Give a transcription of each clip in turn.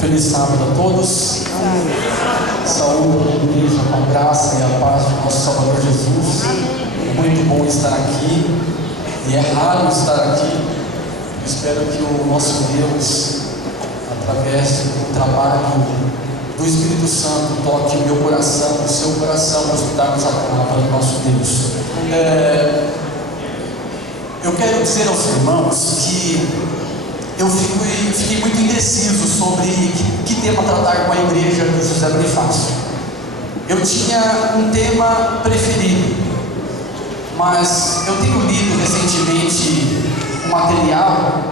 Feliz sábado a todos. Saúde a igreja com a graça e a paz do nosso Salvador Jesus. É muito bom estar aqui e é raro estar aqui. Eu espero que o nosso Deus, através do trabalho do Espírito Santo, toque o meu coração, o seu coração, para estudarmos a palavra do nosso Deus. Eu quero dizer aos irmãos que eu fiquei muito indeciso sobre que tema tratar com a igreja do José Bonifácio. Eu tinha um tema preferido, mas eu tenho lido recentemente um material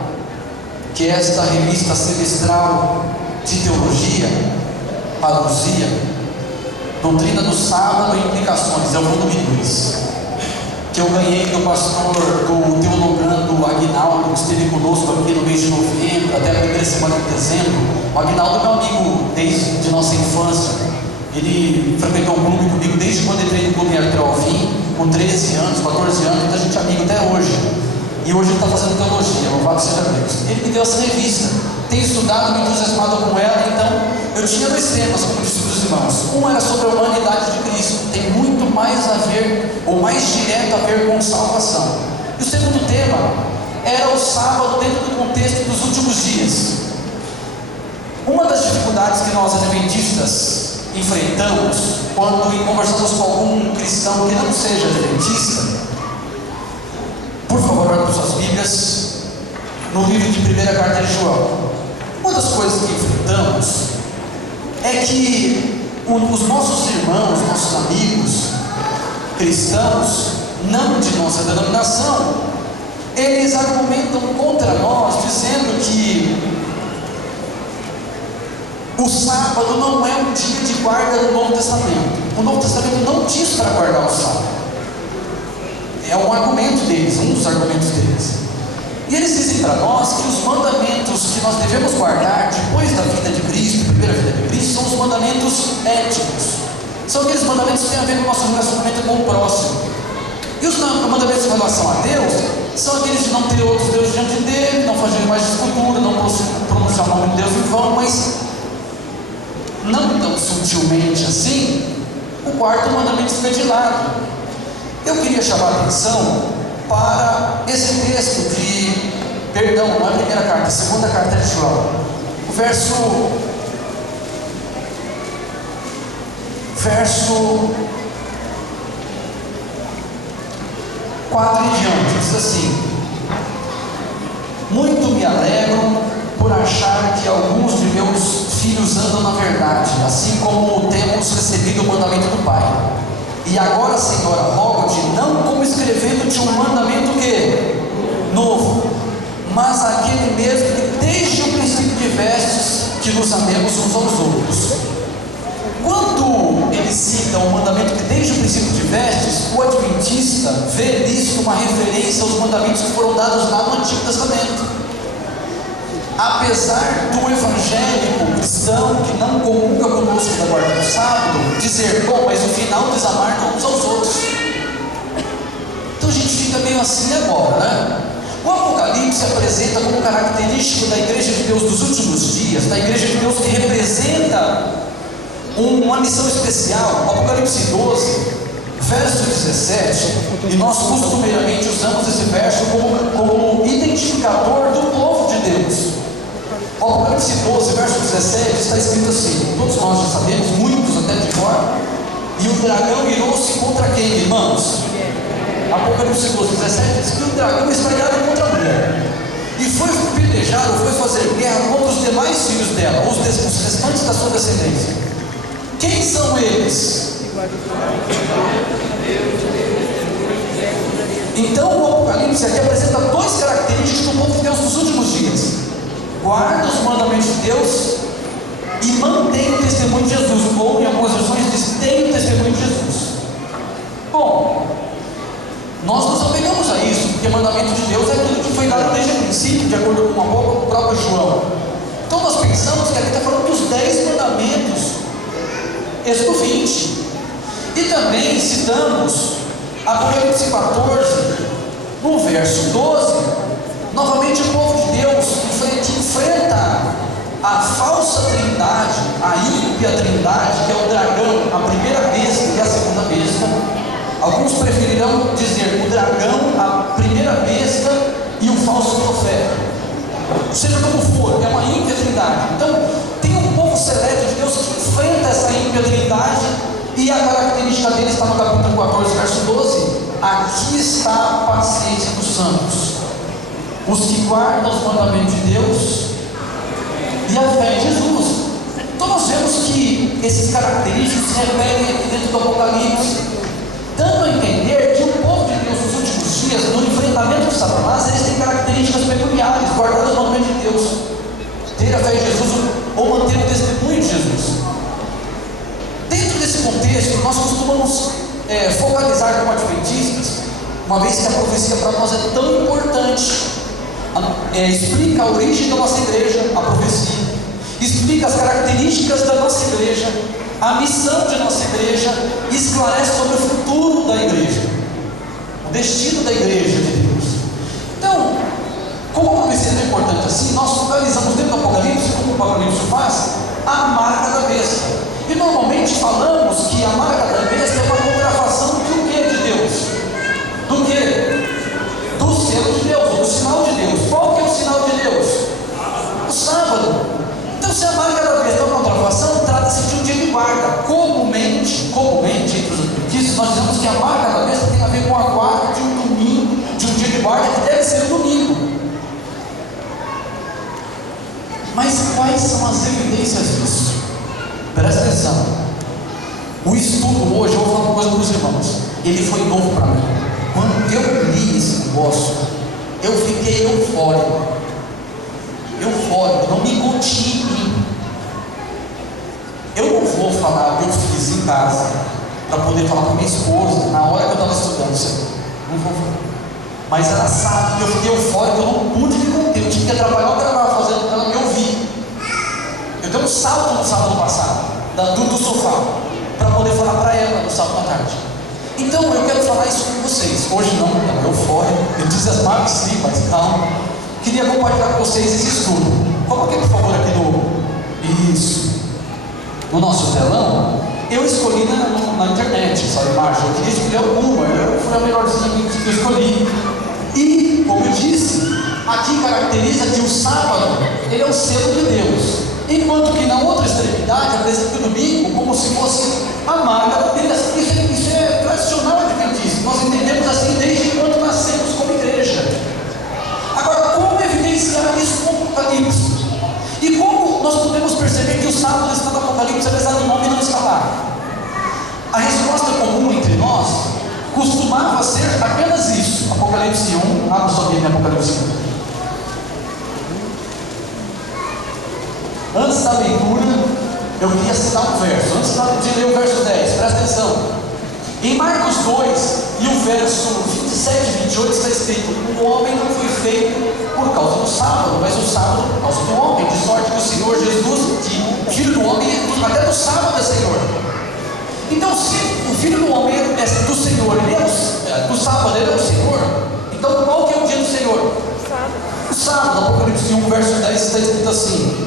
que esta revista semestral de teologia, Parousia, Doutrina do Sábado e Implicações, é o volume 2, que eu ganhei do pastor, do teologando Aguinaldo, que esteve conosco aqui no mês de novembro, até a primeira semana de dezembro. O Aguinaldo é meu amigo desde nossa infância. Ele frequentou um clube comigo desde quando entrei no clube em Artralvim, com 13 anos, 14 anos, então a gente é amigo até hoje. E hoje ele está fazendo teologia, louvado seja Deus. Ele me deu essa revista, tenho estudado, me entusiasmado com ela, então eu tinha dois temas, como disse os irmãos. Um era sobre a humanidade de Cristo, tem muito mais a ver, ou mais direto a ver com salvação. E o segundo tema era o sábado dentro do contexto dos últimos dias. Uma das dificuldades que nós adventistas enfrentamos, quando conversamos com algum cristão que não seja adventista, por favor, abra suas Bíblias no livro de 1ª Carta de João. Uma das coisas que enfrentamos é que os nossos irmãos, nossos amigos cristãos, não de nossa denominação, eles argumentam contra nós, dizendo que o sábado não é um dia de guarda do Novo Testamento. O Novo Testamento não diz para guardar o sábado. É um argumento deles, um dos argumentos deles. E eles dizem para nós que os mandamentos que nós devemos guardar depois da vida de Cristo, primeira vida de Cristo, são os mandamentos éticos. São aqueles mandamentos que têm a ver com o nosso relacionamento com o próximo. E os mandamentos em relação a Deus são aqueles de não ter outros deuses diante dele, não fazer mais de escultura, não pronunciar o nome de Deus em vão, mas não tão sutilmente assim, o quarto mandamento fica de lado. Eu queria chamar a atenção para esse texto de, perdão, não é a primeira carta, a segunda carta de João, o verso 4 em diante, diz assim: muito me alegro por achar que alguns de meus filhos andam na verdade, assim como temos recebido o mandamento do Pai. E agora, Senhora, rogo-te, não como escrevendo-te um mandamento que? Novo, mas aquele mesmo que desde o princípio tivestes, que nos amemos uns aos outros. Quando ele cita um mandamento que desde o princípio tivestes, o adventista vê nisso uma referência aos mandamentos que foram dados lá no Antigo Testamento. Apesar do evangélico cristão que não comunga conosco da guarda do sábado dizer, bom, mas o final diz amar uns aos outros. Então a gente fica meio assim agora, né? O Apocalipse apresenta como característico da igreja de Deus dos últimos dias, da igreja de Deus que representa uma missão especial. O Apocalipse 12, verso 17, e nós costumeiramente usamos esse verso como identificador do povo de Deus. O Apocalipse 12, verso 17, está escrito assim, todos nós já sabemos, muitos até de cor, e o dragão irou-se contra quem, irmãos? Apocalipse 12, 17 diz que o dragão está irado contra a mulher, e foi pelejar ou foi fazer guerra contra os demais filhos dela, os restantes da sua descendência. Quem são eles? Então o Apocalipse aqui apresenta duas características do povo de Deus nos últimos dias: guarda os mandamentos de Deus e mantém o testemunho de Jesus, ou em algumas versões diz, tem o testemunho de Jesus. Bom, nós nos apegamos a isso, porque o mandamento de Deus é aquilo que foi dado desde o princípio, de acordo com o próprio João. Então nós pensamos que aqui está falando dos 10 mandamentos, Êxodo 20, e também citamos Apocalipse 14, no verso 12, novamente o povo de Deus que enfrenta a falsa trindade Alguns preferirão dizer o dragão, a primeira besta e o falso profeta. Seja como for, é uma ímpia trindade. Então, tem um povo seleto de Deus que enfrenta essa ímpia trindade, e a característica dele está no capítulo 14, verso 12. Aqui está a paciência dos santos, os que guardam os mandamentos de Deus e a fé em Jesus. Então nós vemos que esses característicos se repetem aqui dentro do Apocalipse, dando a entender que o povo de Deus nos últimos dias, no enfrentamento de Satanás, eles têm características peculiares: guardar os mandamentos de Deus, ter a fé em Jesus ou manter o testemunho de Jesus. Dentro desse contexto, nós costumamos focalizar como adventistas, uma vez que a profecia para nós é tão importante. Explica a origem da nossa igreja, a profecia, explica as características da nossa igreja, a missão de nossa igreja, e esclarece sobre o futuro da igreja, o destino da igreja de Deus. Então, como a profecia é tão importante assim, nós focalizamos dentro do Apocalipse, como o Apocalipse faz, a marca da besta. E normalmente falamos que a marca da besta é uma contrafação do que de Deus? Do que? Do selo de Deus, do sinal de Deus. Qual que é o sinal de Deus? O sábado. Então, se a marca da besta é uma contrafação, trata-se de um dia de guarda. Comumente, entre os adventistas, nós dizemos que a marca da besta tem a ver com a guarda de um domingo, de um dia de guarda que deve ser o domingo. Mas quais são as evidências disso? Presta atenção. O estudo hoje, eu vou falar uma coisa para os irmãos, ele foi novo para mim. Quando eu li esse negócio, eu fiquei eufórico, não me contive. Eu não vou falar o que eu fiz em casa para poder falar para minha esposa na hora que eu estava estudando. Não vou falar. Mas ela sabe que eu fiquei eufórico, eu não pude me conter, eu tive que atrapalhar o que ela estava fazendo, ela me ouvir. Eu dei um salto no sábado passado, do sofá, para poder falar para ela no sábado à tarde. Então eu quero falar isso com vocês. Hoje não, eu eufórico, entusiasmado sim, mas calma. Queria compartilhar com vocês esse estudo. Coloque por favor aqui no nosso telão. Eu escolhi na internet essa imagem, eu queria escolher alguma, foi a melhorzinha que eu escolhi. E, como eu disse, aqui caracteriza que o sábado, ele é o selo de Deus. Enquanto que na outra extremidade apresenta o domingo como se fosse a marca da besta. Isso é tradicional adventista. Nós entendemos assim desde quando nascemos como igreja. Agora, como evidenciar isso no Apocalipse? E como nós podemos perceber que o sábado está no Apocalipse, apesar do nome não estar lá? A resposta comum entre nós costumava ser apenas isso. Apocalipse 1, abra sua Bíblia em Apocalipse 1. Antes da leitura, eu queria citar um verso. Antes de ler o verso 10, presta atenção. Em Marcos 2, e o verso 27 e 28 está escrito: o homem não foi feito por causa do sábado, mas o sábado por causa do homem. De sorte que o Senhor Jesus, que Filho do homem, até do sábado é Senhor. Então, se o Filho do homem é do Senhor, ele é do sábado, ele é o Senhor. Então, qual que é o dia do Senhor? O sábado. Apocalipse 1, verso 10 está escrito assim: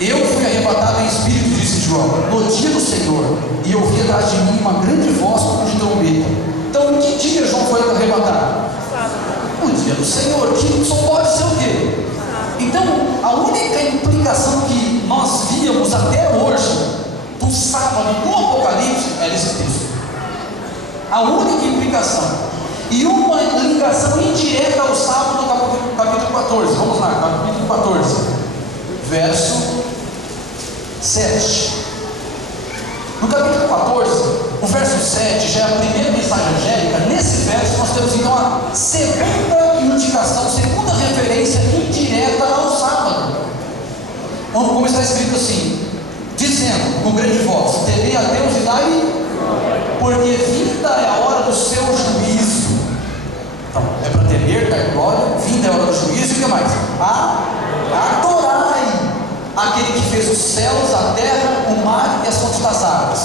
eu fui arrebatado em espírito, disse João, no dia do Senhor, e ouvi atrás de mim uma grande voz como de trombeta. Então, que dia João foi arrebatado? O dia do Senhor, que só pode ser o quê? Então, a única implicação que nós víamos até hoje do sábado no Apocalipse era esse texto. A única implicação. E uma ligação indireta ao sábado no capítulo 14. Vamos lá, capítulo 14, verso 7. No capítulo 14, o verso 7 já é a primeira mensagem angélica. Nesse verso nós temos então a segunda indicação, segunda referência indireta ao sábado, como está escrito assim, dizendo com grande voz: temei a Deus e dai-lhe, porque vinda é a hora do seu juízo. Então, é para temer, dar glória, vinda é a hora do juízo, e o que mais? Adorai aquele que fez os céus, a terra, o mar e as fontes das águas.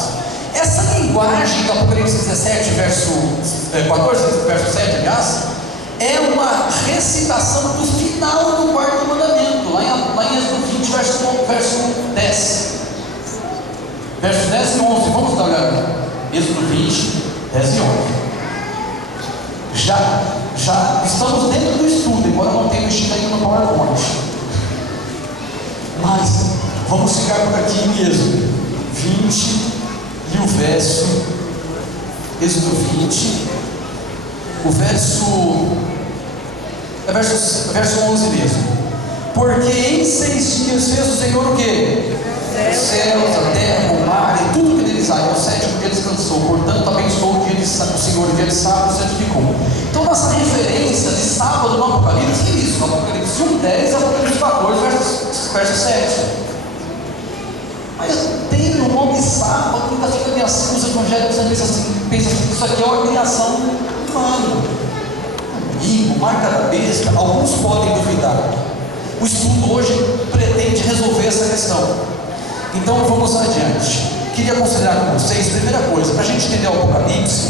Essa linguagem do Apocalipse 17, verso 14, verso 7, aliás, é uma recitação do final do quarto mandamento, lá em Êxodo 20, verso 10. Versos 10 e 11, vamos dar uma olhada. Êxodo 20, 10 e 11. Já estamos dentro do estudo, embora não tenha mexido ainda no PowerPoint. Mas vamos ficar por aqui em Êxodo 20 e o verso, Êxodo 20, o verso 11 mesmo. Porque em 6 dias fez o Senhor o quê? Os céus, a terra, o mar e tudo que neles há. E ao 7º dia descansou. Portanto, abençoou o Senhor, o dia de sábado, e santificou. Então, nossa referência de sábado no Apocalipse é isso. No Apocalipse 1, 10 e Apocalipse 14, verso 7. Mas tem o nome sábado, muita gente que assim, os evangélicos às vezes assim, pensam que isso aqui é uma criação humana. Domingo, marca da besta, alguns podem duvidar. O estudo hoje pretende resolver essa questão. Então vamos adiante. Queria considerar com vocês, primeira coisa, para a gente entender o Apocalipse,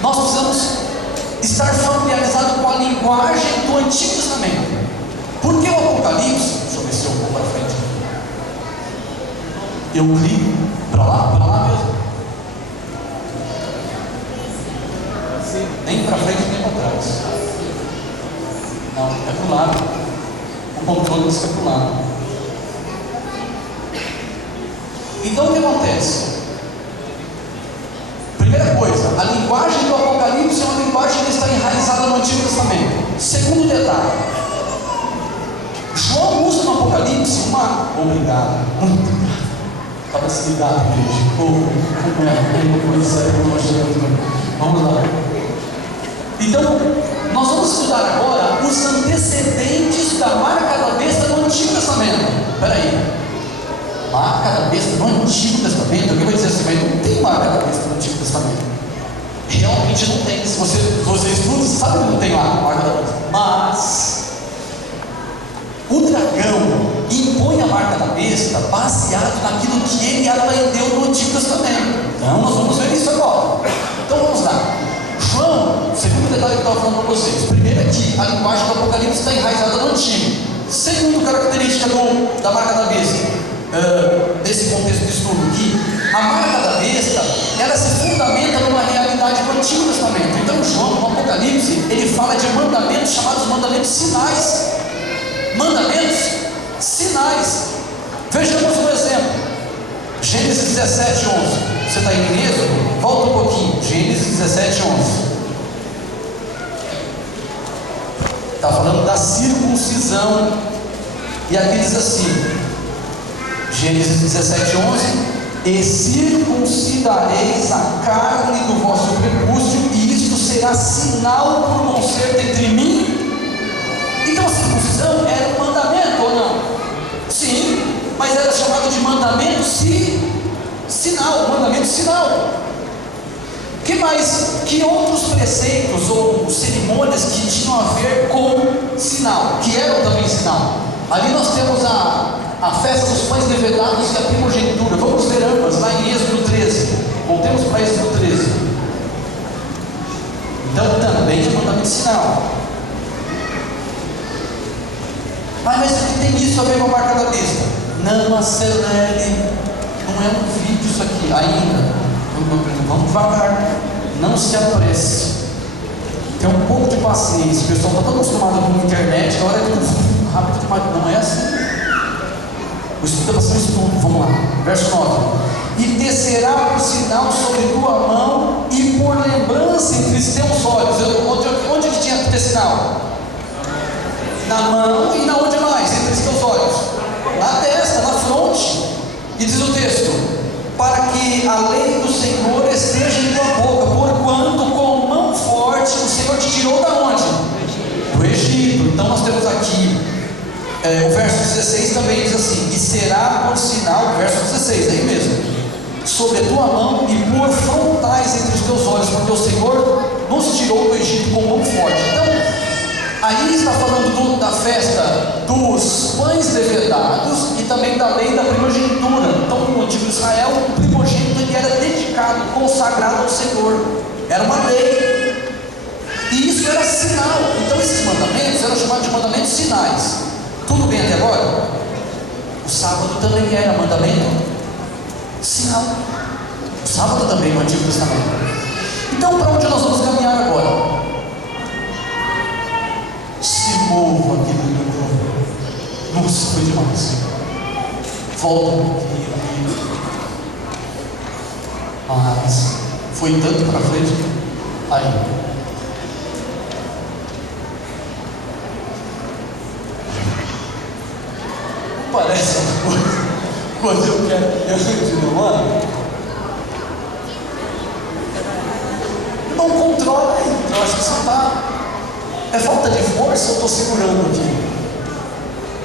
nós precisamos estar familiarizados com a linguagem do Antigo Testamento. Porque o Apocalipse, deixa eu ver se eu vou para frente. Eu li para lá mesmo. Nem para frente nem para trás. Não, é para o lado. O controle diz que é para o lado. Então o que acontece? Primeira coisa, a linguagem do Apocalipse é uma linguagem que está enraizada no Antigo Testamento. Segundo detalhe, João usa no Apocalipse uma. Obrigado, muito obrigado. Estava se ligado, igreja. Vamos lá. Então, nós vamos estudar agora os antecedentes da marca da besta no Antigo Testamento. Espera aí. Marca da besta no Antigo Testamento? Alguém vai dizer assim, mas não tem marca da besta no Antigo Testamento. Realmente não tem. Se você estuda, você sabe que não tem lá marca da besta. Mas o dragão impõe a marca da besta baseado naquilo que ele aprendeu no Antigo Testamento. Então nós vamos ver isso agora. Então vamos lá. João, segundo detalhe que eu estava falando para vocês. Primeiro é que a linguagem do Apocalipse está enraizada no Antigo. Segundo característica da marca da besta, nesse contexto de estudo, que a marca da besta, ela se fundamenta numa realidade do Antigo Testamento. Então João, no Apocalipse, ele fala de mandamentos chamados mandamentos sinais. Mandamentos sinais. Vejamos um exemplo. Gênesis 17, 11. Você está em Êxodo? Volta um pouquinho. Gênesis 17, 11. Está falando da circuncisão. E aqui diz assim, Gênesis 17, 11: e circuncidareis a carne do vosso prepúcio, e isto será sinal por concerto entre mim. Então a circuncisão era um mandamento ou não? Sim, mas era chamado de mandamento sinal, mandamento sinal. Que mais? Que outros preceitos ou cerimônias que tinham a ver com sinal, que eram também sinal? Ali nós temos a festa dos pães levedados e a primogenitura. Vamos ver ambas lá em Êxodo 13. Voltemos para Êxodo 13. Então também é mandamento sinal. Mas o que tem isso a ver com a marca da besta? Não acelere. Não é um vídeo isso aqui ainda. Vamos devagar. Não se apresse. Tenha um pouco de paciência. O pessoal está todo acostumado com a internet. A hora é tudo rápido demais. Não é assim. O estudo é para ser um estudo. Vamos lá. Verso 9. E descerá por sinal sobre tua mão e por lembrança entre os teus olhos. Onde que tinha que ter sinal? Na mão e na onde mais? Entre os teus olhos? Na testa, na fronte. E diz o texto: para que a lei do Senhor esteja em tua boca, porquanto com mão forte o Senhor te tirou da onde? Do Egito. Então nós temos aqui o verso 16 também diz assim: e será por sinal, verso 16, aí mesmo, sobre a tua mão e por frontais entre os teus olhos, porque o Senhor nos tirou do Egito com mão forte. Então aí está falando da festa dos pães levedados e também da lei da primogenitura. Então no antigo Israel, o primogênito ele era dedicado, consagrado ao Senhor. Era uma lei. E isso era sinal. Então esses mandamentos eram chamados de mandamentos sinais. Tudo bem até agora? O sábado também era mandamento sinal. Sábado também no Antigo Testamento. Então, para onde nós vamos caminhar agora? Se mova aquele meu. Nossa, foi demais. Volta um pouquinho. Mas foi tanto para frente. Aí. Parece uma coisa. Quando eu quero continuar. Não controla aí. Eu acho que você está. É falta de força ou eu estou segurando aqui?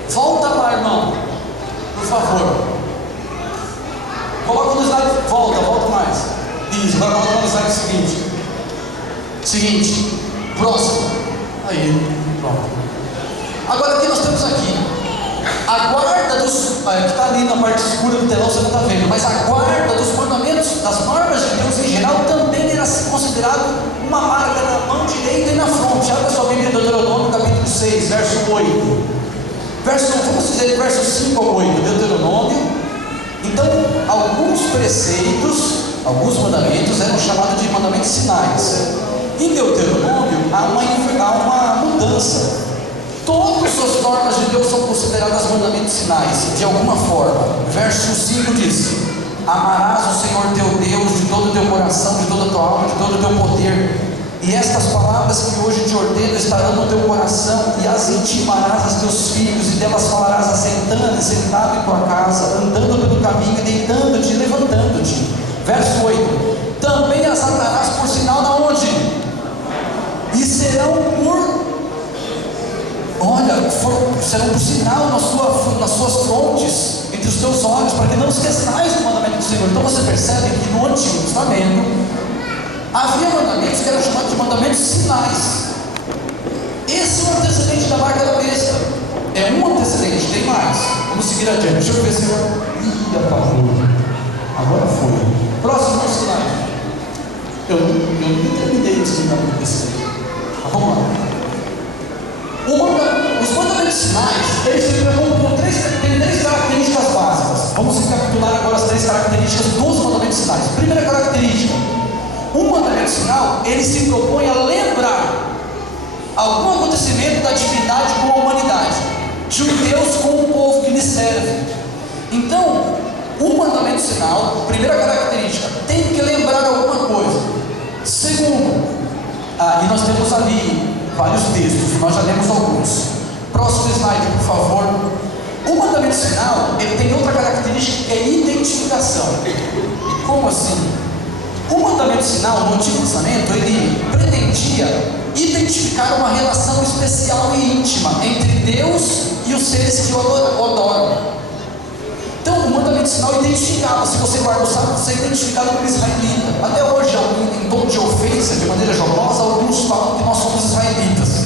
Volta lá, irmão. Por favor. Coloca no slide. Volta mais. Isso, agora coloca no slide seguinte. Próximo. Aí, pronto. Agora aqui nós temos aqui. A guarda dos. Que está ali na parte escura do telão, você não está vendo. Mas a guarda dos mandamentos, das normas de Deus em geral, também era considerado uma marca na mão direita e na fronte. Abra sua Bíblia do Deuteronômio, capítulo 6, verso 8. Vamos dizer verso 5 ao 8, Deuteronômio. Então, alguns preceitos, alguns mandamentos eram chamados de mandamentos sinais. Em Deuteronômio há uma mudança. Todas as normas de Deus são consideradas mandamentos sinais, de alguma forma. Verso 5 diz: amarás o Senhor teu Deus de todo o teu coração, de toda a tua alma, de todo o teu poder. E estas palavras que hoje te ordeno estarão no teu coração, e as intimarás aos teus filhos, e delas falarás sentado em tua casa, andando pelo caminho, deitando-te e levantando-te. Verso 8: também as atarás por sinal na onde? E serão serão por sinal nas suas frontes, entre os teus olhos, para que não esqueçais do mandamento do Senhor. Então você percebe que no Antigo Testamento havia mandamentos que eram chamados de mandamentos sinais. Esse é o antecedente da marca da besta. É um antecedente, tem mais. Vamos seguir adiante. Deixa eu ver se eu. Apagou. Agora foi. Próximo slide. Eu não terminei de explicar para você. Vamos lá. Os mandamentos sinais, eles se preocupam com três características básicas. Vamos recapitular agora as 3 características dos mandamentos sinais. Primeira característica: um mandamento sinal, ele se propõe a lembrar algum acontecimento da divindade com a humanidade, de um Deus com o povo que lhe serve. Então, um mandamento sinal, primeira característica, tem que lembrar alguma coisa. Segundo, e nós temos ali vários textos, nós já lemos alguns. Próximo slide, por favor. O mandamento sinal, ele tem outra característica, que é identificação. Como assim? O mandamento sinal no Antigo Testamento, ele pretendia identificar uma relação especial e íntima entre Deus e os seres que o adoram. Então, o mandamento sinal identificava. Se você guarda o sábado, você é identificado como israelita. Até hoje, em tom de ofensa, de maneira jocosa, alguns falam que nós somos israelitas,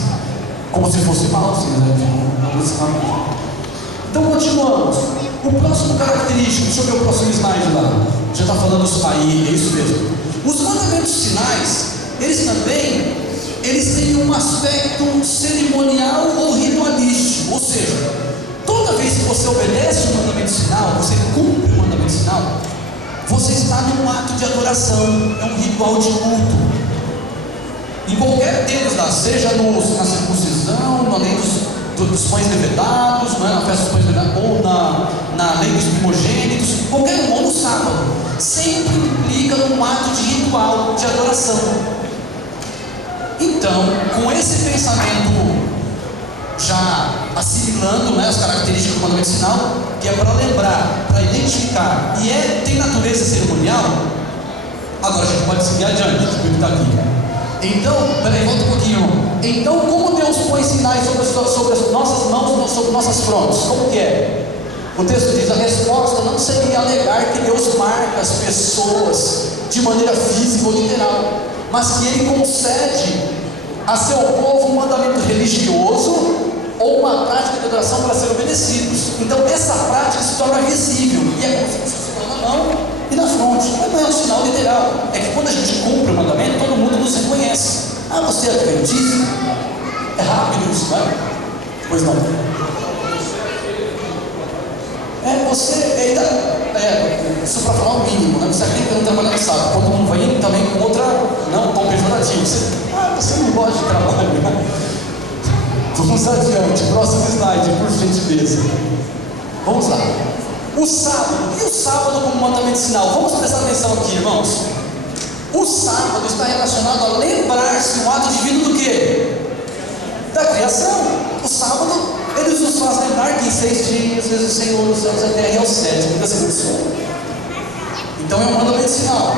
como se fosse mal, Então, continuamos. O próximo característico, deixa eu ver o próximo slide lá. Já está falando isso aí, é isso mesmo. Os mandamentos sinais, eles têm um aspecto cerimonial ou ritualístico. Ou seja, toda vez que você obedece o mandamento sinal, você cumpre o mandamento sinal, você está num ato de adoração, é um ritual de culto. Em qualquer deles lá, seja na circuncisão, na lei dos pães levedados, na festa dos pães levedados, ou na lei dos primogênitos, qualquer um, ou no sábado, sempre implica num ato de ritual, de adoração. Então, com esse pensamento já assimilando as características do mandamento sinal, que é para lembrar, para identificar, e tem natureza cerimonial, agora a gente pode seguir adiante, o que está aqui. Então, peraí, volta um pouquinho. Então, como Deus põe sinais sobre as nossas mãos, sobre nossas frontes? Como que é? O texto diz: a resposta não seria alegar que Deus marca as pessoas de maneira física ou literal, mas que Ele concede a seu povo um mandamento religioso ou uma prática de adoração para serem obedecidos. Então, essa prática se torna visível, e é como se fosse na mão e na fronte. Mas não é um sinal literal. É que quando a gente cumpre o mandamento, todo mundo nos reconhece. Ah, você é adventista? É rápido isso, não é? Pois não. Você Isso para falar o mínimo, né? Você acredita que não trabalhar no sábado, quando não vem também com outra, não tão pejorativa. Você não gosta de trabalho, né? Vamos adiante, próximo slide, por gentileza. Vamos lá. O sábado, e o sábado como mandamento sinal? Vamos prestar atenção aqui, irmãos. O sábado está relacionado a lembrar-se o ato divino do quê? Da criação. O sábado, ele nos faz lembrar que em 6 dias fez o Senhor os céus e a terra, e ao sétimo da semana. Então é um mandamento sinal.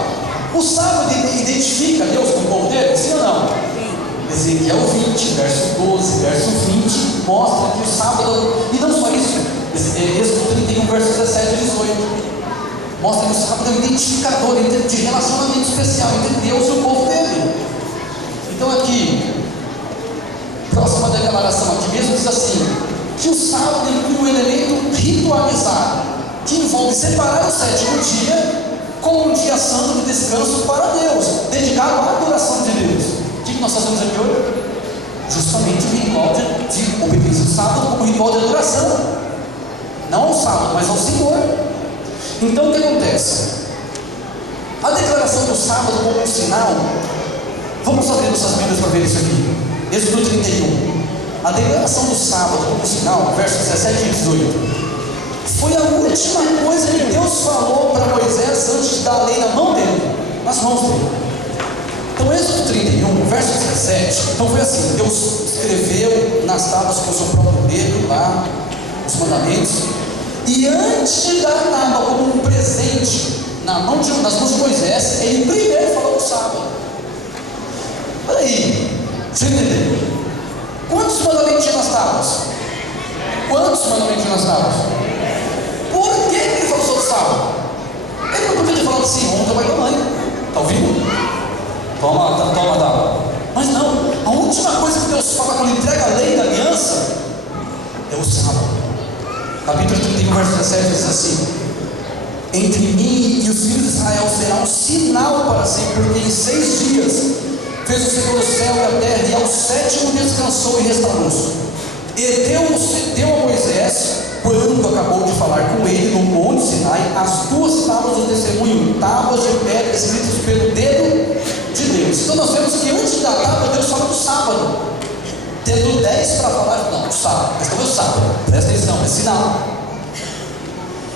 O sábado identifica Deus com o povo dele, sim ou não? Ezequiel 20, verso 12, verso 20, mostra que o sábado, e não só isso, Êxodo 31, verso 17 e 18, mostra que o sábado é um identificador de relacionamento especial entre Deus e o povo dele. Então aqui, próxima declaração aqui mesmo, diz assim, que o sábado inclui um elemento ritualizado, que envolve separar o sétimo dia como um dia santo de descanso para Deus, dedicado à adoração de Deus. O que nós fazemos aqui hoje? Justamente o ritual de obediência do sábado como ritual de adoração, não ao sábado, mas ao Senhor. Então o que acontece? A declaração do sábado como um sinal, vamos abrir nossas Bíblias para ver isso aqui. Êxodo 31. A declaração do sábado como sinal, versos 17 e 18, foi a última coisa que Deus falou para Moisés antes de dar a lei na mão dele, nas mãos dele. Então, Êxodo 31, verso 17, então foi assim: Deus escreveu nas tábuas com o seu próprio dedo lá os mandamentos, e antes de dar a tábua como um presente nas mãos de Moisés, ele primeiro falou do sábado. Olha aí, você entendeu? Quantos mandamentos tinha nas tábuas? Quantos mandamentos tinha nas tábuas? Por que ele falou sobre o sábado? Ele não podia ter falado assim: honra pai e mãe. Está ouvindo? Toma, dá. Mas não, a última coisa que Deus fala quando entrega a lei da aliança é o sábado. Capítulo 31, verso 17 diz assim: entre mim e os filhos de Israel será um sinal para sempre, porque em 6 dias fez o Senhor o céu e a terra, e ao sétimo descansou e restaurou-se. E deu a Moisés, quando acabou de falar com ele no monte Sinai, as 2 tábuas do testemunho, tábuas de pedra escritas pelo dedo de Deus. Então nós vemos que antes da tábua Deus fala do sábado, tendo 10 para falar, não, do sábado, mas também o sábado, presta atenção, é sinal.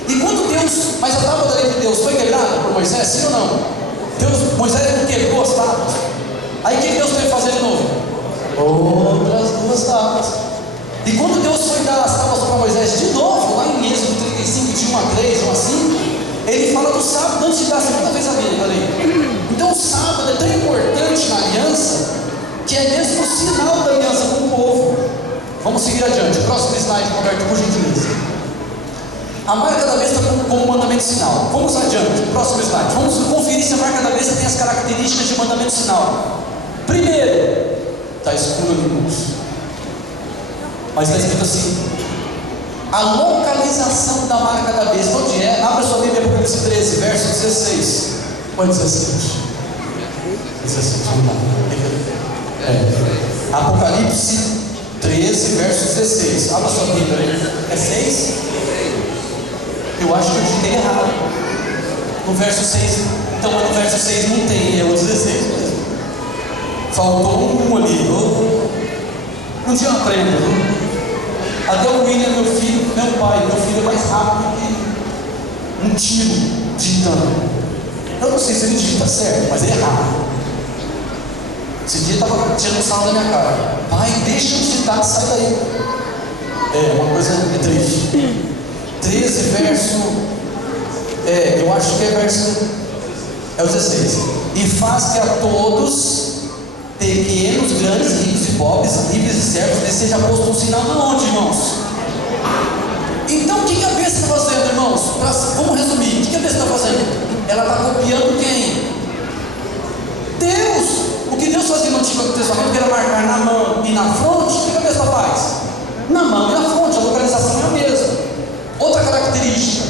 E quando Deus, mas a tábua da lei de Deus foi quebrada por Moisés, sim ou não? Moisés não quebrou as tábuas. Aí o que Deus teve que fazer de novo? Outras 2 tábuas. E quando Deus foi dar as tábuas para Moisés de novo, lá em Êxodo 35, de 1 a 3, 1 a 5, ele fala do sábado antes de dar a segunda vez a lei. Então o sábado é tão importante na aliança, que é mesmo o sinal da aliança com o povo. Vamos seguir adiante. Próximo slide, Roberto, por gentileza. A marca da besta como mandamento sinal. Vamos adiante, próximo slide. Vamos conferir se a marca da besta tem as características de mandamento sinal. Primeiro, está escuro ali, irmãos. Mas está escrito assim: a localização da marca da besta, onde é? Abra sua Bíblia, Apocalipse 13, verso 16. Pode dizer assim. 16, vamos lá. Apocalipse 13, verso 16. Abra sua Bíblia. É 6? Eu acho que eu digitei errado. No verso 6. Então, no verso 6 não tem, é o 16 mesmo. Faltou um ali. Um dia eu aprendo, viu? Até o William, meu filho é mais rápido que um tiro digitando. Eu não sei se ele digita certo, mas ele é rápido. Esse dia estava tirando sarro da minha cara. Pai, deixa eu digitar, sai daí. É uma coisa triste. 13, verso. Eu acho que é verso. É o 16. E faz que a todos, pequenos, grandes, ricos e pobres, livres e servos, lhes seja posto um sinal na onde, irmãos? Então o que a besta está fazendo, irmãos? Vamos resumir, o que a besta está fazendo? Ela está copiando quem? Deus. O que Deus fazia no Antigo Testamento, que era marcar na mão e na fronte, o que a besta faz? Na mão e na fronte, a localização é a mesma. Outra característica: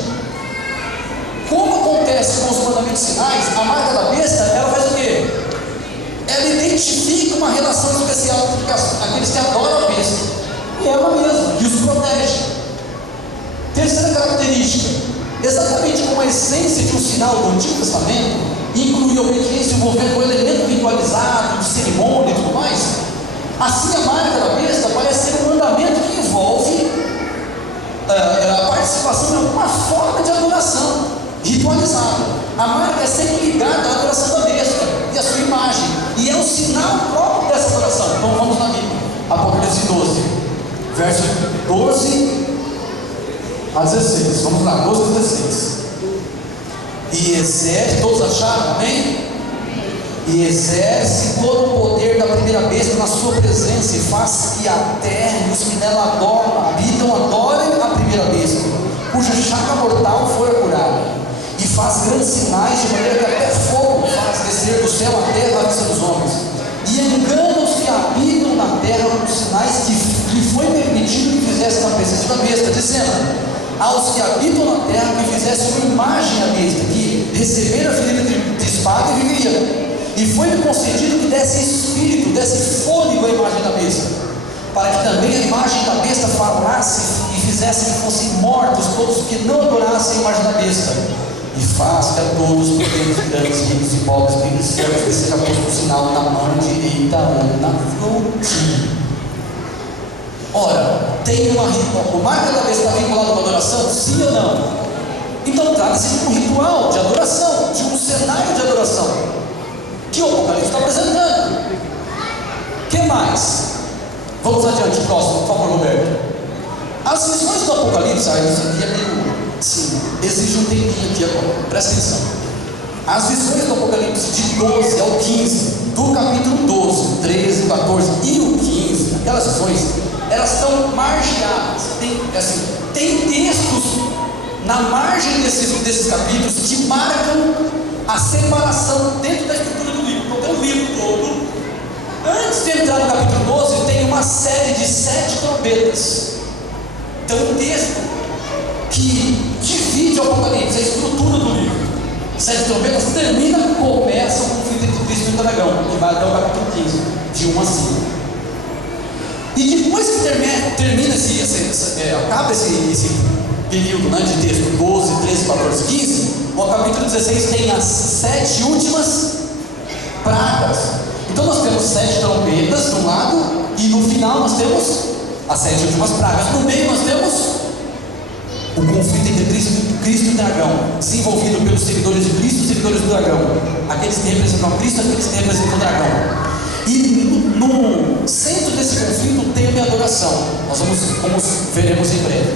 como acontece com os mandamentos sinais, a marca da besta, ela faz o quê? Ela identifica uma relação especial com aqueles que adoram a besta, e ela mesma, e os protege. Terceira característica: exatamente como a essência de um sinal do Antigo Testamento incluía obediência envolvendo o elemento ritualizado, de cerimônia e tudo mais, assim a marca da besta parece ser um mandamento que envolve a participação em alguma forma de adoração ritualizada. A marca é sempre ligada à adoração da besta e à sua imagem, e é um sinal próprio dessa adoração. Então vamos na Bíblia, Apocalipse 12, verso 12 a 16, vamos lá, 12 a 16. E exerce, todos acharam, amém? E exerce todo o poder da primeira besta na sua presença, e faz que a terra e os que nela habitam adorem a primeira besta, cuja chaga mortal fora curada, e faz grandes sinais, de maneira que até fogo faz descer do céu a terra à vista dos homens, e engana os que habitam na terra com os sinais que lhe foi permitido que fizesse na presença da besta, dizendo aos que habitam na terra que fizesse uma imagem à besta, que recebera a ferida de espada e viveria. E foi-lhe concedido que desse espírito, desse fôlego à imagem da besta, para que também a imagem da besta falasse e fizesse que fossem mortos todos os que não adorassem a imagem da besta. E faz que a todos, pequenos, grandes, ricos e pobres, livres e servos, que seja posto um sinal na mão direita ou na fronte. Ora, tem o marca da besta está vinculado a uma adoração? Sim ou não? Então trata-se de um ritual de adoração, de um cenário de adoração, que o Apocalipse está apresentando. O que mais? Vamos adiante, próximo, por favor, Roberto. As visões do Apocalipse, isso aqui é meio, sim, exige um tempinho aqui agora, presta atenção. As visões do Apocalipse de 12 ao 15, do capítulo 12, 13, 14 e o 15, aquelas visões, elas estão margeadas. Tem textos na margem desses capítulos que marcam a separação dentro da estrutura do livro. Então tem o livro todo. Antes de entrar no capítulo 12, tem uma série de 7 trombetas. Então um texto que divide o Apocalipse, a estrutura do livro. 7 trombetas termina, começa o conflito entre Cristo e o dragão, que vai até o capítulo 15, de 1 a 5. E depois que termina acaba esse período, né, de texto 12, 13, 14, 15, o capítulo 16 tem as 7 últimas pragas. Então nós temos 7 trombetas de um lado, e no final nós temos as 7 últimas pragas. No meio nós temos o conflito entre Cristo e o dragão, desenvolvido pelos seguidores de Cristo e os seguidores do dragão, aqueles que representam Cristo e aqueles que representam o dragão. E no centro desse conflito tem a adoração. Nós como veremos em breve.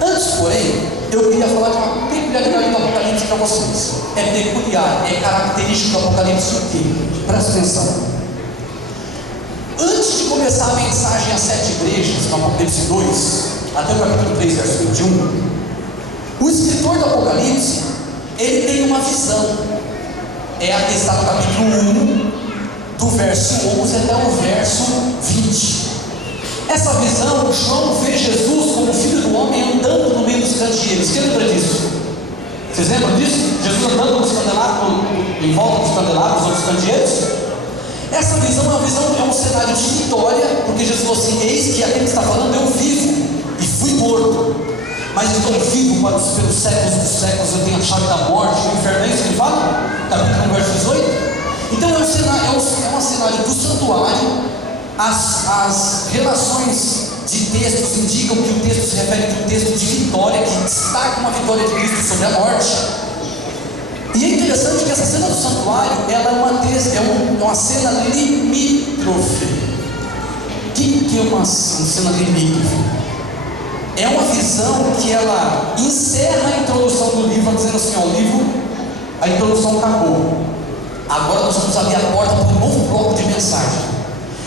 Antes, porém, eu queria falar de uma peculiaridade do Apocalipse para vocês. É peculiar, é característico do Apocalipse o quê? Presta atenção. Antes de começar a mensagem às 7 igrejas, no Apocalipse 2, até o capítulo 3, verso 21, o escritor do Apocalipse, ele tem uma visão. É a que está no capítulo 1, do verso 11 até o verso 20. Essa visão, João vê Jesus como filho do homem andando no meio dos candeeiros. Quem lembra disso? Vocês lembram disso? Jesus andando nos candelabros, em volta dos candelabros ou dos candeeiros? Essa visão é uma visão, é um cenário de vitória, porque Jesus falou assim: eis que aquele que está falando, eu vivo e fui morto, mas estou vivo pelos séculos dos séculos, eu tenho a chave da morte, o inferno. É isso que ele fala? Capítulo 1, verso 18. Então é um cenário do santuário. As relações de textos indicam que o texto se refere a um texto de vitória, que destaca uma vitória de Cristo sobre a morte. E é interessante que essa cena do santuário, ela é uma cena limítrofe. O que é uma cena limítrofe? É uma visão que ela encerra a introdução do livro, dizendo assim: ó, o livro, a introdução acabou. Agora nós vamos abrir a porta para um novo bloco de mensagem.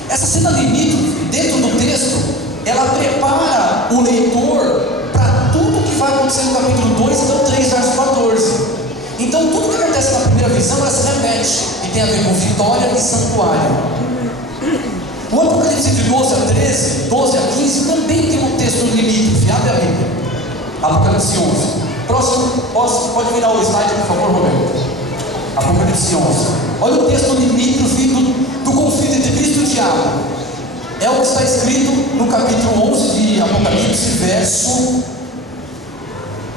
Essa cena limítrofe, dentro do texto, ela prepara o leitor para tudo que vai acontecer no capítulo 2 até o 3, verso 14. Então tudo que acontece na primeira visão, ela se repete, e tem a ver com vitória e santuário. O Apocalipse de 12 a 13, 12 a 15, também tem um texto limítrofe. Abre a Bíblia, Apocalipse 11. Próximo, pode virar o slide, por favor, Roberto. Apocalipse 11. Olha o texto limítrofe do conflito entre Cristo e o diabo. É o que está escrito no capítulo 11 de Apocalipse, verso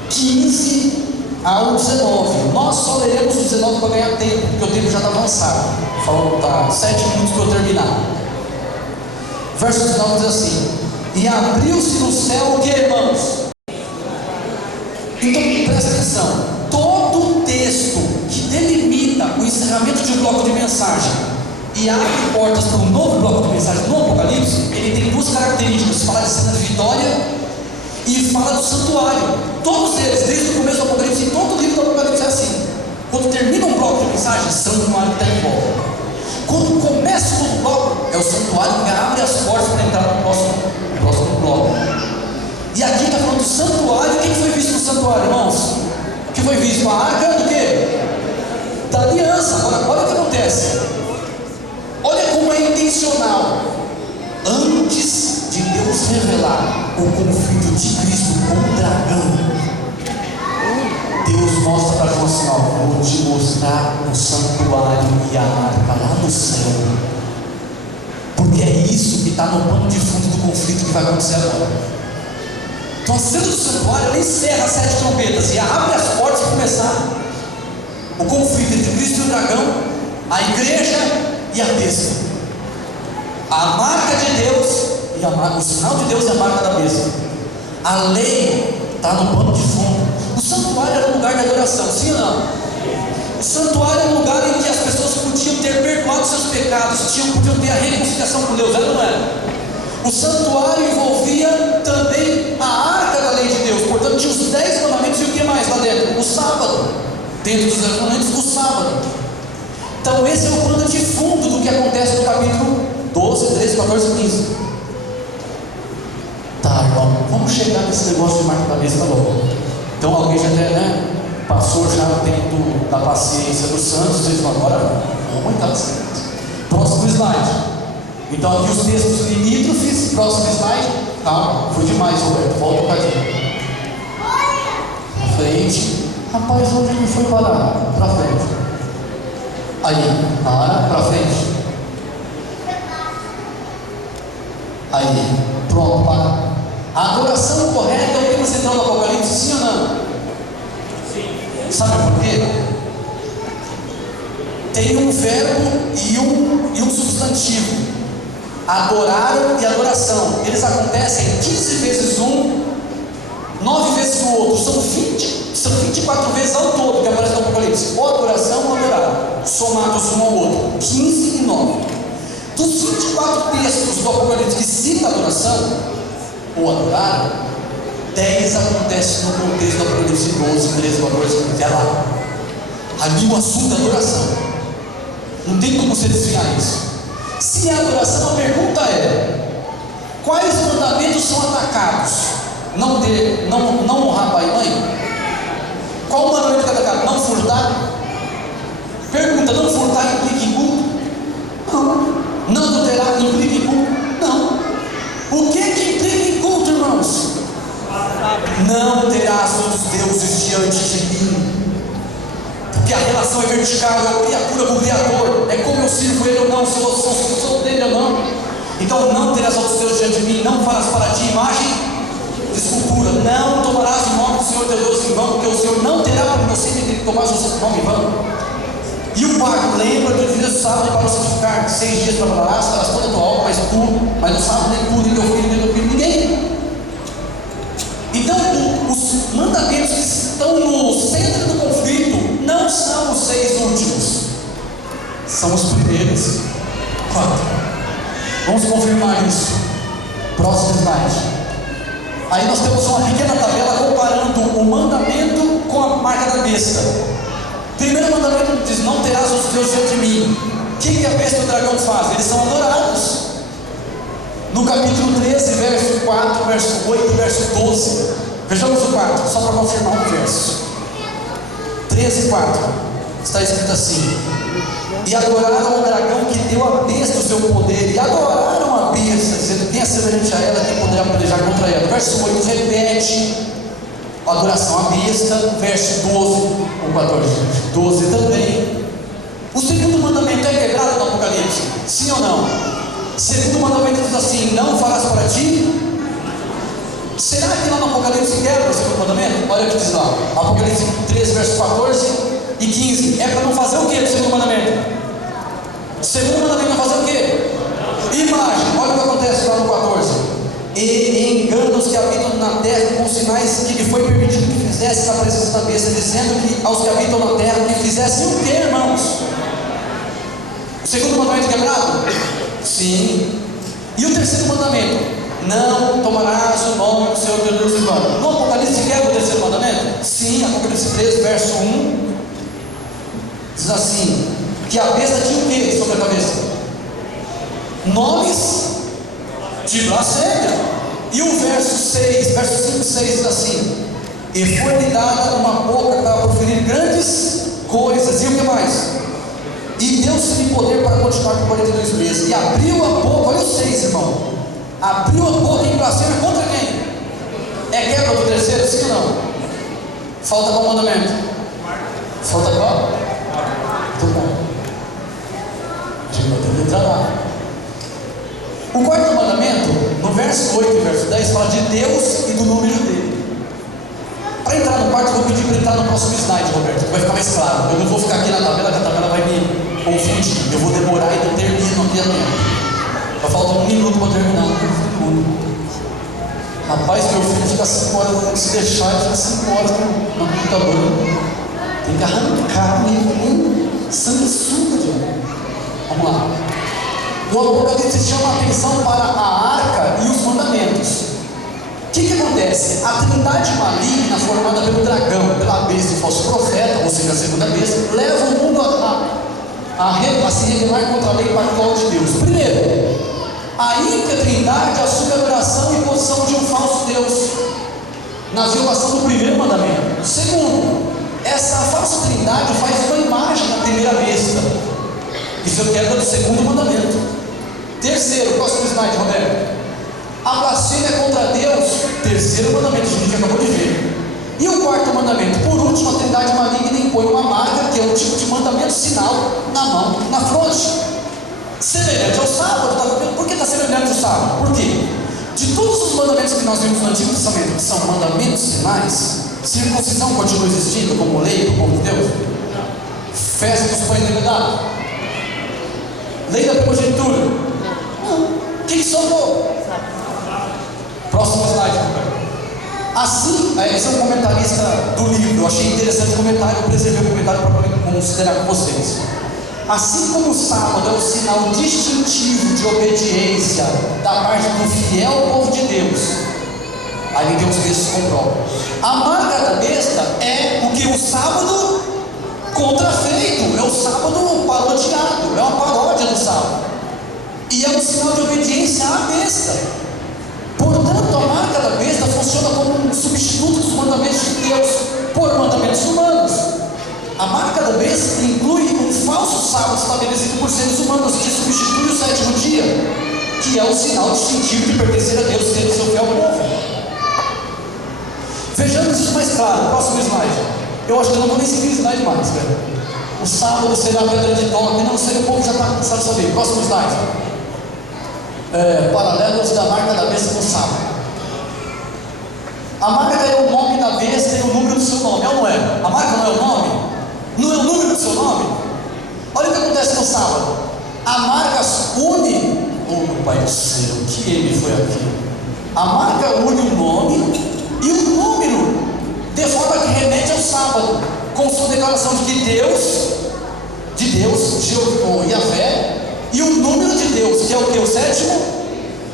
15 ao 19. Nós só leremos o 19 para ganhar tempo, porque o tempo já está avançado. Falta 7 minutos para eu terminar. Verso 19 diz assim: e abriu-se no céu o que, irmãos? Então presta atenção, todo o texto que delimita o encerramento de um bloco de mensagem e abre portas para um novo bloco de mensagem no Apocalipse, ele tem duas características: fala de cena de vitória e fala do santuário. Todos eles, desde o começo do Apocalipse, em todo o livro do Apocalipse é assim. Quando termina um bloco de mensagem, santuário está em volta. Quando começa o novo bloco, é o santuário que abre as portas para entrar no próximo bloco. E aqui está falando do santuário. Quem foi visto no santuário, irmãos? O que foi visto? A arca do quê? Da aliança. Agora, olha o que acontece. Olha como é intencional. Antes de Deus revelar o conflito de Cristo com o dragão, Deus mostra para nós assim: ó, vou te mostrar o santuário e a arca lá no céu, porque é isso que está no pano de fundo do conflito que vai acontecer agora. Então a cena do santuário, ela encerra as 7 trombetas e abre as portas para começar o conflito entre Cristo e o dragão, a igreja e a besta, a marca de Deus e o sinal de Deus e a marca da besta. A lei está no pano de fundo. O santuário era um lugar de adoração, sim ou não? O santuário era um lugar em que as pessoas podiam ter perdoado seus pecados, podiam ter a reconciliação com Deus, era ou não era? O santuário envolvia também a arca da lei de Deus, portanto tinha os 10 mandamentos e o que mais lá dentro? O sábado. Dentro dos 10 mandamentos, o sábado. Então esse é o plano de fundo do que acontece no capítulo 12, 13, 14 e 15. Tá, irmão, vamos chegar nesse negócio de marca da besta logo. Então alguém já até, né, passou já o tempo da paciência dos santos, vocês vão agora, vamos entrar nesse negócio. Próximo slide. Então aqui os textos limítrofes, próximo slide. Calma, foi demais, Roberto, volta um bocadinho. Pra frente. Rapaz, onde ele foi parar? Pra frente. Aí, para frente. Aí, pronto, para. A adoração correta é o tema central do Apocalipse, sim ou não? Sim. Sabe por quê? Tem um verbo e um substantivo. Adoraram e adoração. Eles acontecem 15 vezes um, 9 vezes o outro. São 24 vezes ao todo que aparece no Apocalipse. Ou adoração ou adorar, somados um ao outro. 15 e 9. Dos 24 textos do Apocalipse que citam adoração ou adorar, 10 acontecem no contexto do Apocalipse 12, 13, 14, 15. É lá. Ali o assunto é adoração. Não tem como você desviar isso. Se é adoração, a pergunta é: quais mandamentos são atacados? Não honrar pai e mãe? Qual o mandamento que é atacado? Não furtar? Pergunta: não furtar implica em culto? Não. Não adulterar implica em culto? Não. O que implica em culto, irmãos? Não terás outros deuses diante de mim. Porque a relação é vertical, é criatura com o Criador, é como eu sirvo ele ou não, se eu sou dele ou não. Então não terás outros deuses diante de mim, não farás para ti imagem de escultura, não tomarás o nome do Senhor teu Deus em vão, porque o Senhor não terá para você que tomar o seu nome em vão. E o quarto, lembra do dia do sábado para o santificar, 6 dias trabalharás, farás toda a tua obra, mas no sábado nem tu, nem teu filho, nem teu filho, ninguém. Então os mandamentos que estão no centro do conflito não são os 6 últimos, são os primeiros 4. Vamos confirmar isso. Próximo slide. Aí nós temos uma pequena tabela comparando o mandamento com a marca da besta. Primeiro mandamento diz: não terás os deuses diante de mim. O que a besta e o dragão fazem? Eles são adorados. No capítulo 13, verso 4, verso 8, verso 12. Vejamos o 4, só para confirmar um verso. 13, 4. Está escrito assim: e adoraram o dragão que deu a besta o seu poder, e adoraram a besta, dizendo: quem é semelhante a ela, que poderá pelejar contra ela. Verso 8 repete a adoração à besta. Verso 12 ou 14, 12 também. O segundo mandamento é quebrado no Apocalipse, sim ou não? Segundo mandamento diz assim: não farás para ti. Será que lá no Apocalipse quebra o segundo mandamento? Olha o que diz lá, Apocalipse 13, versos 14 e 15. É para não fazer o que no segundo mandamento? O segundo mandamento é fazer o que? Imagem. Olha o que acontece lá no 14. E engana os que habitam na terra com sinais que lhe foi permitido que fizesse na presença da besta, dizendo que aos que habitam na terra que fizessem o que, irmãos? O segundo mandamento quebrado? Sim. E o terceiro mandamento? Não tomarás o nome do Senhor teu Deus em vão. No Apocalipse quebra o terceiro mandamento? Sim, Apocalipse 13, verso 1 diz assim: que a besta tinha o que sobre a cabeça? Nomes de blasfêmia. E o verso 6, verso 5 e 6 diz assim: e foi-lhe dada uma boca para proferir grandes coisas. E o que mais? E deu-se-lhe poder para continuar por 42 meses. E abriu a boca, olha os 6, irmão. Abriu a boca em blasfêmia contra quem? É quebra do terceiro, sim ou não? Falta qual mandamento? Falta qual? Muito bom. A gente vai ter que entrar lá. O quarto mandamento, no verso 8 e verso 10, fala de Deus e do número dele. Para entrar no quarto, eu vou pedir para entrar no próximo slide, Roberto, que vai ficar mais claro. Eu não vou ficar aqui na tabela, que a tabela vai me confundir. Eu vou demorar e não termino aqui a tempo. Vai faltar 1 minuto para terminar. Rapaz, meu filho fica 5 horas, se deixar, ele fica 5 horas no computador. Tem que arrancar mesmo, sanguessuga. Vamos lá. O Apocalipse chama a atenção para a arca e os mandamentos. O que acontece? A trindade maligna, formada pelo dragão, pela besta e falso profeta, ou seja, a segunda besta, leva o mundo a se rebelar contra a lei pactual de Deus. Primeiro, a única trindade assume a adoração e posição de um falso Deus, na violação do primeiro mandamento. Segundo, essa falsa trindade faz uma imagem da primeira besta. Isso é quebra do segundo mandamento. Terceiro, próximo slide, Roberto. A blasfêmia contra Deus, terceiro mandamento, a gente acabou de ver. E o quarto mandamento, por último, a trindade maligna impõe uma marca, que é um tipo de mandamento sinal, na mão, na fronte. Semelhante ao sábado, tá? Por que está semelhante ao sábado? Por quê? De todos os mandamentos que nós vimos no Antigo Testamento, que são mandamentos sinais, circuncisão continua existindo como lei do povo de Deus? Festa dos pães levedados? Lei da primogenitura? Não. O que sobrou? Próximo slide. Assim, esse é um comentarista do livro. Eu achei interessante o comentário, eu preservei o comentário para considerar com vocês. Assim como o sábado é um sinal distintivo de obediência da parte do fiel povo de Deus, aí tem os textos que comprovam. A marca da besta é o que o sábado contrafeito, é o sábado parodiado, é uma paródia do sábado, e é um sinal de obediência à besta. Portanto, a marca da besta funciona como um substituto dos mandamentos de Deus por mandamentos humanos. A marca da besta inclui um falso sábado estabelecido por seres humanos, que substitui o sétimo dia, que é o sinal distintivo de pertencer a Deus, sendo seu fiel povo. Vejamos isso mais claro. Próximo slide. Eu acho que eu não vou nem seguir o slide mais, velho. O sábado será a pedra de toque. Não sei, o povo já está cansado de saber. Próximo slide. Paralelos da marca da besta no sábado. A marca é o nome da besta e o número do seu nome, é ou não é? A marca não é o nome? Não é o número do seu nome? Olha o que acontece no sábado. A marca une, meu pai do céu, o que ele foi aqui? A marca une o nome e o número, de forma que remete ao sábado, com sua declaração de que Deus, Yahvé, e o número de Deus, que é o que? O sétimo,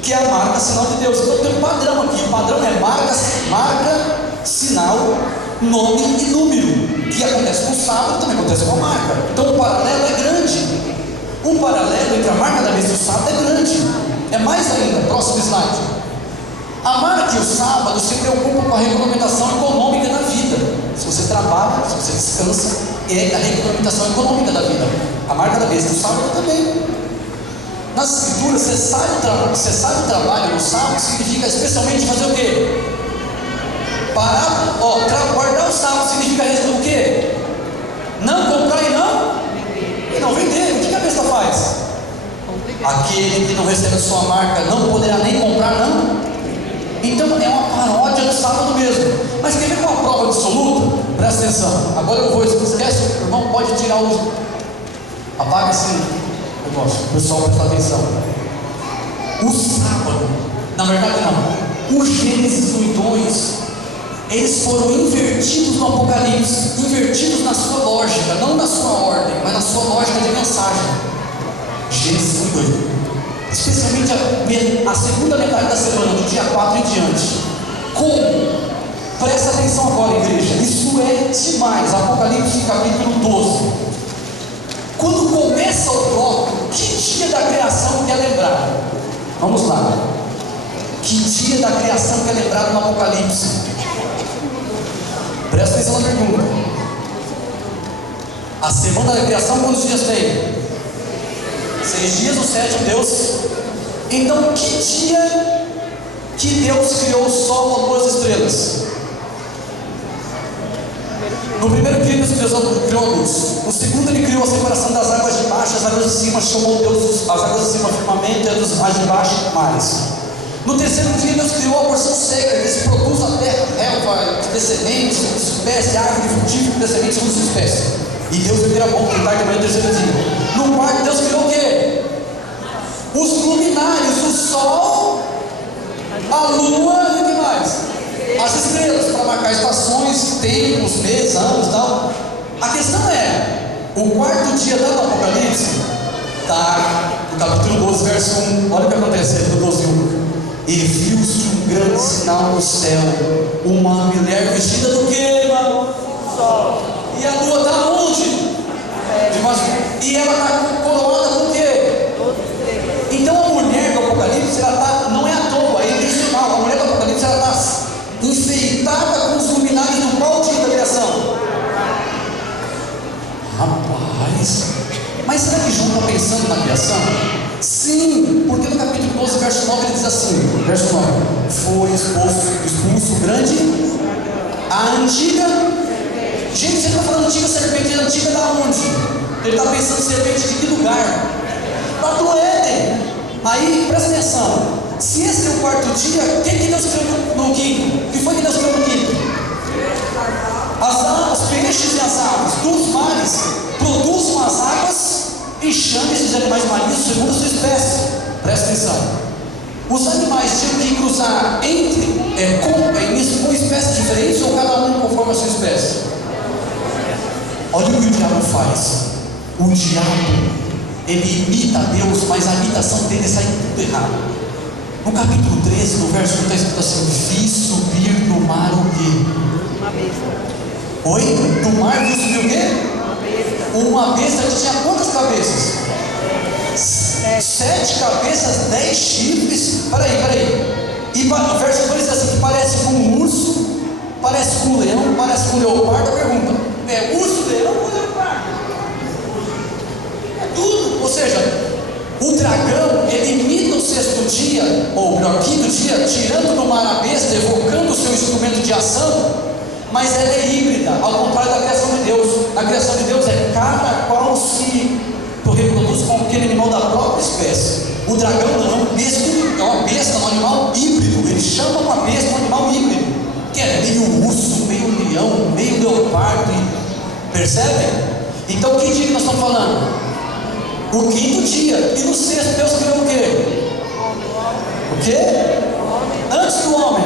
que é a marca, sinal de Deus. Então tem um padrão aqui. O padrão é marca, sinal, nome e número, que acontece com o sábado, também acontece com a marca. Então o paralelo é grande. O paralelo entre a marca da besta e o sábado é grande. É mais ainda. Próximo slide. A marca e o sábado se preocupam com a regulamentação econômica da vida. Se você trabalha, se você descansa, é a regulamentação econômica da vida. A marca da besta e o sábado também. Nas escrituras, cessar o trabalho no sábado significa especialmente fazer o quê? Guardar o sábado significa o quê? Não comprar e não vender. O que a besta faz? Aquele que não recebe a sua marca não poderá nem comprar, não. Então é uma paródia do sábado mesmo. Mas quer ver uma prova absoluta? Presta atenção. Agora eu vou, esquece, o irmão pode tirar o. Apaga esse negócio, o pessoal presta atenção. O sábado, na verdade não, o Gênesis 1 e 2, eles foram invertidos no Apocalipse, invertidos na sua lógica, não na sua ordem, mas na sua lógica de mensagem. Gênesis 1 e 2, especialmente a segunda metade da semana, do dia 4 em diante. Como? Presta atenção agora, igreja, isso é demais. Apocalipse capítulo 12. Quando começa o bloco, que dia da criação que é lembrado? Vamos lá. Que dia da criação que é lembrado no Apocalipse? Presta atenção na pergunta. A semana da criação, quantos dias tem? 6 dias, o 7, Deus. Então, que dia que Deus criou o sol, a lua e as estrelas? No primeiro dia Deus criou a luz. No segundo ele criou a separação das águas de baixo, as águas de cima, chamou Deus as águas de cima firmamento e as águas de baixo mares. No terceiro dia Deus criou a porção seca, que se produz a terra, relva, descendentes, espécie, árvore, frutífero, descendentes, segundo sua espécie. E Deus viu que era bom, de tarde, de manhã, terceiro dia. No quarto Deus criou o quê? Os luminares, o sol, a lua e o que mais? As estrelas, para marcar estações, tempos, meses, anos e tal. A questão é, o quarto dia do Apocalipse está no capítulo 12, verso 1. Olha o que acontece no 12, 1. E viu-se um grande sinal no céu, uma mulher vestida do quê, irmão? Sol. E a lua está onde? E ela está coroada com o quê? Então a mulher do Apocalipse, ela tá, não é à toa, é intencional. A mulher do Apocalipse, ela está enfeitada com os luminares do qual dia da criação? Rapaz, mas será que João está pensando na criação? Sim, porque no capítulo 12, verso 9, ele diz assim, verso 9: foi expulso o grande, a antiga. Gente, você está falando antiga serpente, a antiga da onde? Ele está pensando em serpente de que lugar? Lá do Éden. Aí, presta atenção, se esse é o quarto dia, o que Deus criou no quinto? O que foi que Deus criou no quinto? Os peixes e as aves dos mares produzem as águas, enxames dos animais marinhos segundo a sua espécie. Presta atenção. Os animais tinham que cruzar com espécies diferentes ou cada um conforme a sua espécie? Olha o que o diabo faz. O diabo, ele imita Deus, mas a imitação dele sai tudo errado. No capítulo 13, no verso 1, está escrito assim: vi subir do mar o quê? Uma besta. Oi? Do mar viu subir o quê? Uma besta que tinha quantas cabeças? 7 cabeças, 10 chifres. Peraí. E o verso 2 diz assim: que parece com um urso, parece com um leão, parece com um leopardo. Pergunta: é urso, leão ou leopardo? É tudo. Ou seja, o dragão, ele imita o sexto dia, ou melhor, quinto dia, tirando do mar a besta, evocando o seu instrumento de ação, mas ela é híbrida, ao contrário da criação de Deus. A criação de Deus é cada qual se reproduz com aquele animal da própria espécie. O dragão não, é uma besta, um animal híbrido. Ele chama uma besta um animal híbrido, que é meio urso, meio leão, meio leopardo. Percebem? Então que dia que nós estamos falando? O quinto dia. E no sexto Deus criou o quê? O quê? Antes do homem.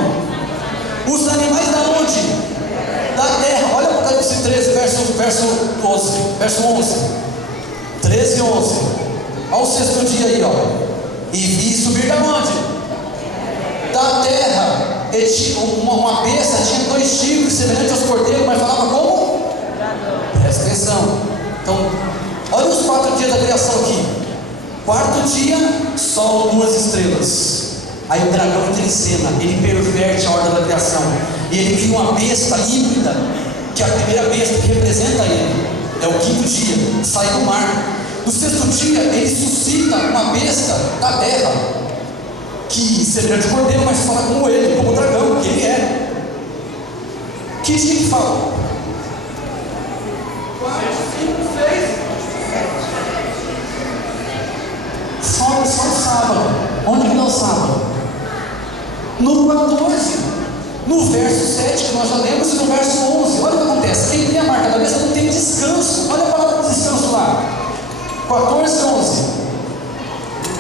Os animais da onde? Da terra. Olha o Apocalipse 13, verso 11. 13 e 11. Olha o sexto dia aí, ó. E vi subir da onde? Da terra. Uma besta tinha 2 chifres semelhantes aos cordeiros, mas falava como? Presta atenção. Então, olha os 4 dias da criação aqui. Quarto dia, sol, 2 estrelas. Aí o dragão entra em cena, ele perverte a ordem da criação. E ele cria uma besta híbrida, que é a primeira besta que representa ele. É o quinto dia, sai do mar. No sexto dia, ele suscita uma besta da terra, que semelhante ao cordeiro, mas fala como ele, como o dragão, que ele é. Que dia que fala? 4, 5, 6. Só o sábado. Onde que é o sábado? no 14, no verso 7 que nós já lemos e no verso 11. Olha o que acontece: quem tem a marca da besta não tem descanso. Olha a palavra de descanso lá, 14, 11.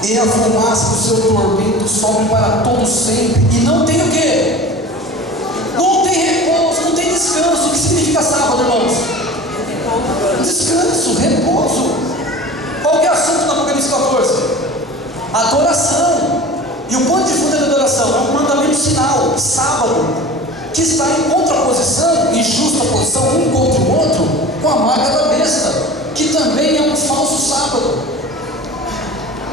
E a fumaça do seu tormento sobe para todo sempre, e não tem o quê? Não tem repouso, não tem descanso. O que significa sábado, irmãos? Descanso, repouso. Qual que é o assunto do Apocalipse 14? Adoração. E o ponto de fundo da adoração é um mandamento sinal, sábado, que está em contraposição, em justa posição um contra o outro, com a marca da besta, que também é um falso sábado.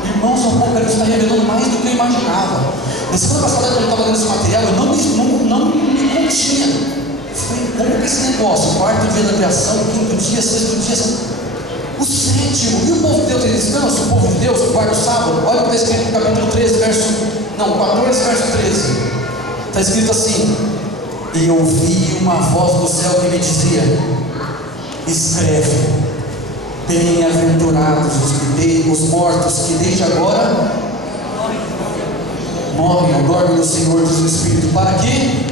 Irmãos, o Apocalipse está revelando mais do que eu imaginava. Na semana passada, quando eu estava lendo esse material, eu não me continha. Falei, como que esse negócio? Quarto dia da criação, quinto dia, sexto dia, o sétimo. E o povo de Deus tem descanso? O povo de Deus, o quarto sábado. Olha o que está escrito no capítulo 13, 14, verso 13. Está escrito assim: e ouvi uma voz do céu que me dizia: escreve, bem-aventurados os mortos que desde agora morrem, dormem no Senhor, diz o Espírito, para que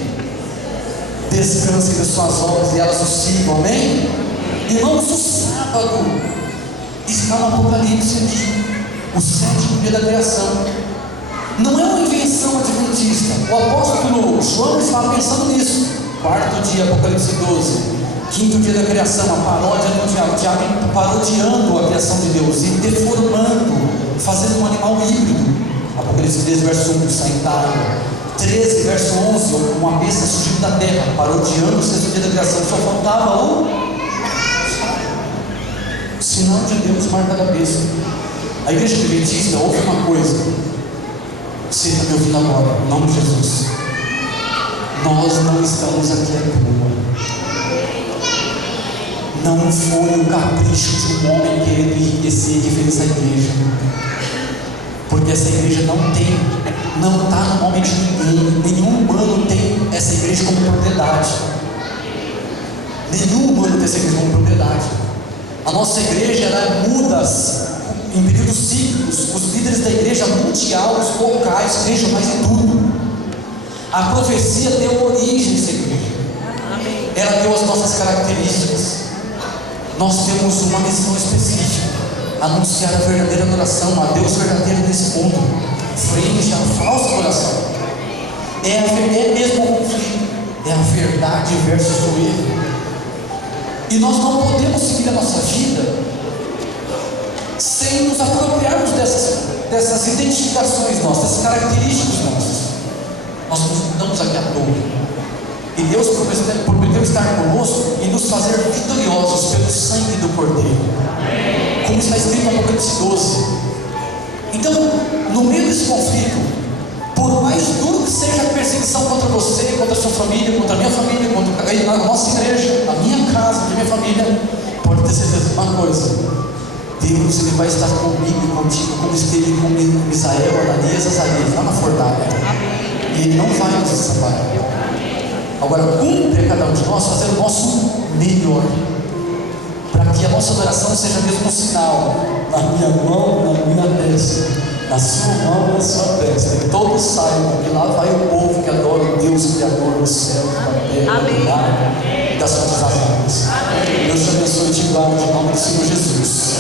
descansem das suas obras e elas o sigam. Amém? Irmãos, o sábado está no Apocalipse aqui, o sétimo dia da criação. Não é uma invenção adventista. O apóstolo João estava pensando nisso. Quarto dia, Apocalipse 12. Quinto dia da criação, a paródia do diabo, o diabo parodiando a criação de Deus e deformando, fazendo um animal híbrido. Apocalipse 13, verso 1, saindo da água. 13, verso 11, uma besta surgindo da terra, parodiando o sexto dia da criação. Só faltava o sinal de Deus, marca da besta. A igreja adventista ouve uma coisa: você está me ouvindo agora, em nome de Jesus, nós não estamos aqui à toa. Não foi um capricho de um homem querendo enriquecer que fez essa igreja, porque essa igreja não está no nome de ninguém. Nenhum humano tem essa igreja como propriedade. Nenhum humano tem essa igreja como propriedade. A nossa igreja, ela muda em períodos cíclicos. Os líderes da igreja mundial, os locais, regionais e tudo. A profecia deu origem a essa igreja. Ela deu as nossas características. Nós temos uma missão específica: anunciar a verdadeira adoração, a Deus verdadeiro nesse mundo, frente à falsa adoração. É mesmo o conflito, é a verdade versus o erro. E nós não podemos seguir a nossa vida sem nos apropriarmos dessas identificações nossas, dessas características nossas. Nós não estamos aqui à toa. E Deus prometeu estar conosco e nos fazer vitoriosos pelo sangue do Cordeiro, como está escrito no Apocalipse 12. Então, no meio desse conflito, por mais duro que seja a perseguição contra você, contra a sua família, contra a minha família, contra a nossa igreja, a minha casa, a minha família, pode ter certeza de uma coisa: Deus, Ele vai estar comigo e contigo, como esteve com Misael, Ananias e Azarias lá na fornalha. E Ele não vai nos desamparar. Agora, cumpre a cada um de nós fazer o nosso melhor, para que a nossa adoração seja mesmo um sinal na minha mão, na minha testa, na sua mão, na sua testa, e todos saibam que lá vai o povo que adora o Deus Criador do céu, da terra, do mar e das suas águas. Deus te abençoe e te guarde em nome do Senhor Jesus.